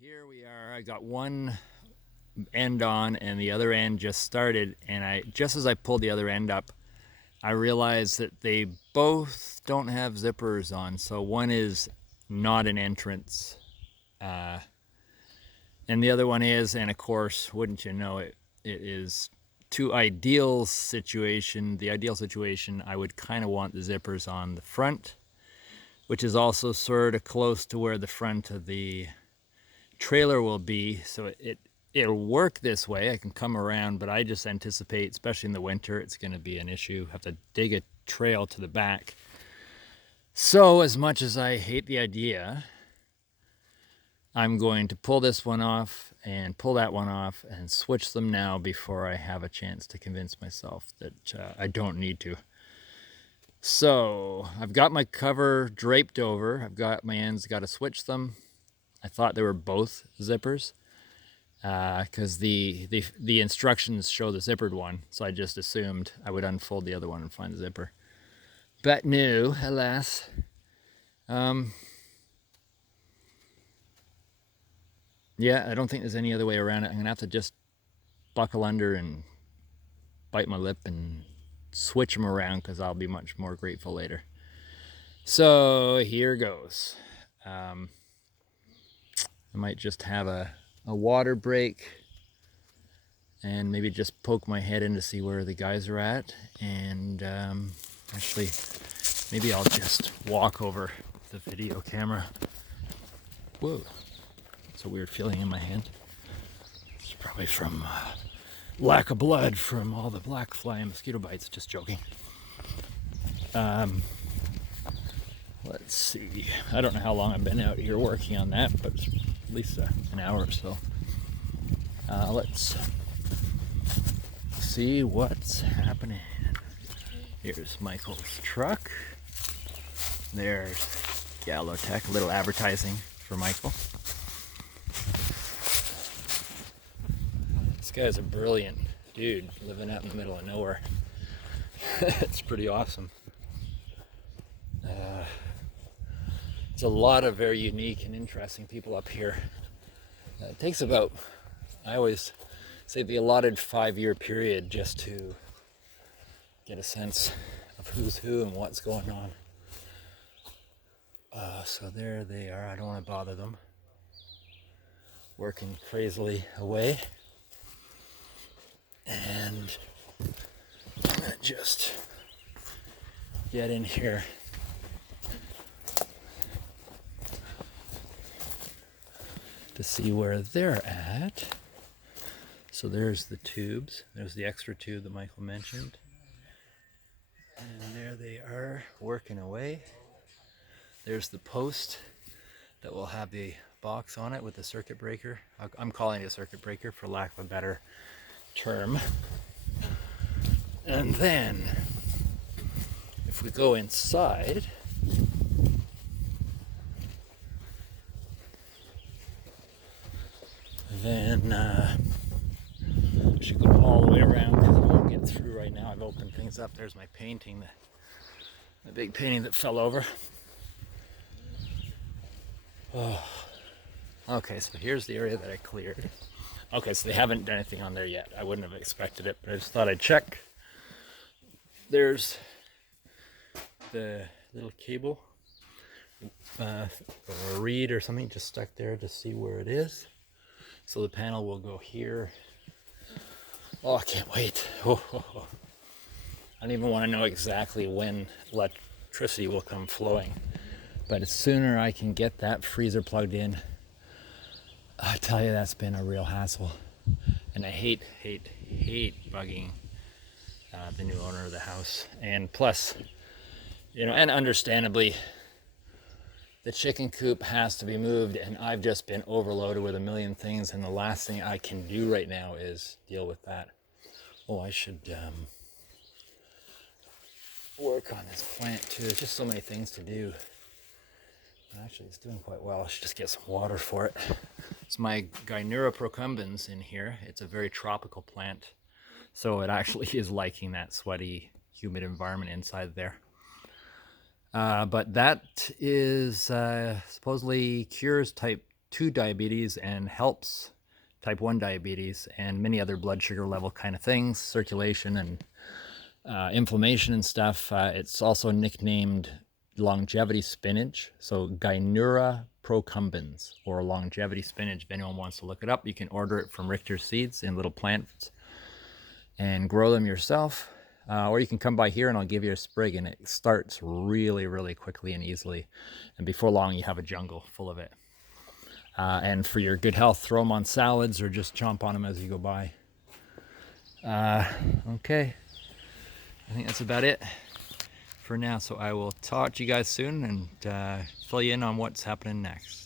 Here we are. I got one end on and the other end just started, and I just as I pulled the other end up, I realized that they both don't have zippers on. So one is not an entrance, uh, and the other one is, and of course, wouldn't you know it, it is the ideal situation, I would kind of want the zippers on the front, which is also sort of close to where the front of the trailer will be, so it'll work this way. I can come around, but I just anticipate, especially in the winter, it's going to be an issue. Have to dig a trail to the back. So as much as I hate the idea, I'm going to pull this one off and pull that one off and switch them now before I have a chance to convince myself that I don't need to. So I've got my cover draped over. I've got my ends, got to switch them. I thought they were both zippers because the instructions show the zippered one, so I just assumed I would unfold the other one and find the zipper. But no, alas. Yeah, I don't think there's any other way around it. I'm gonna have to just buckle under and bite my lip and switch them around because I'll be much more grateful later. So here goes. I might just have a water break and maybe just poke my head in to see where the guys are at. And actually, maybe I'll just walk over the video camera. Whoa, it's a weird feeling in my hand. It's probably from lack of blood from all the black fly and mosquito bites. Just joking. Let's see. I don't know how long I've been out here working on that, but it's at least an hour or so. Let's see what's happening. Here's Michael's truck. There's Gallotech, a little advertising for Michael. This guy's a brilliant dude living out in the middle of nowhere. It's pretty awesome. There's a lot of very unique and interesting people up here. It takes about, I always say, the allotted 5-year period just to get a sense of who's who and what's going on. So there they are. I don't want to bother them. Working crazily away. And I'm going to just get in here. To see where they're at. So there's the tubes. There's the extra tube that Michael mentioned. And there they are working away. There's the post that will have the box on it with the circuit breaker. I'm calling it a circuit breaker for lack of a better term. And then if we go inside, then I should go all the way around because I won't get through right now. I've opened things up. There's my painting, the big painting that fell over. Oh. Okay, so here's the area that I cleared. Okay, so they haven't done anything on there yet. I wouldn't have expected it, but I just thought I'd check. There's the little cable or a reed or something just stuck there to see where it is. So the panel will go here. Oh, I can't wait. I don't even want to know exactly when electricity will come flowing. But the sooner I can get that freezer plugged in, I tell you, that's been a real hassle. And I hate bugging the new owner of the house. And plus, and understandably, the chicken coop has to be moved, and I've just been overloaded with a million things, and the last thing I can do right now is deal with that. Oh, I should work on this plant too. There's just so many things to do. Actually, it's doing quite well. I should just get some water for it. It's my Gynura procumbens in here. It's a very tropical plant, so it actually is liking that sweaty, humid environment inside there. But that is supposedly cures type 2 diabetes and helps type 1 diabetes and many other blood sugar level kind of things, circulation and inflammation and stuff. It's also nicknamed longevity spinach, so Gynura procumbens, or longevity spinach. If anyone wants to look it up, you can order it from Richter Seeds in little plants and grow them yourself, or you can come by here and I'll give you a sprig, and it starts really, really quickly and easily, and before long you have a jungle full of it. And for your good health, throw them on salads or just chomp on them as you go by. Okay, I think that's about it for now, so I will talk to you guys soon and fill you in on what's happening next.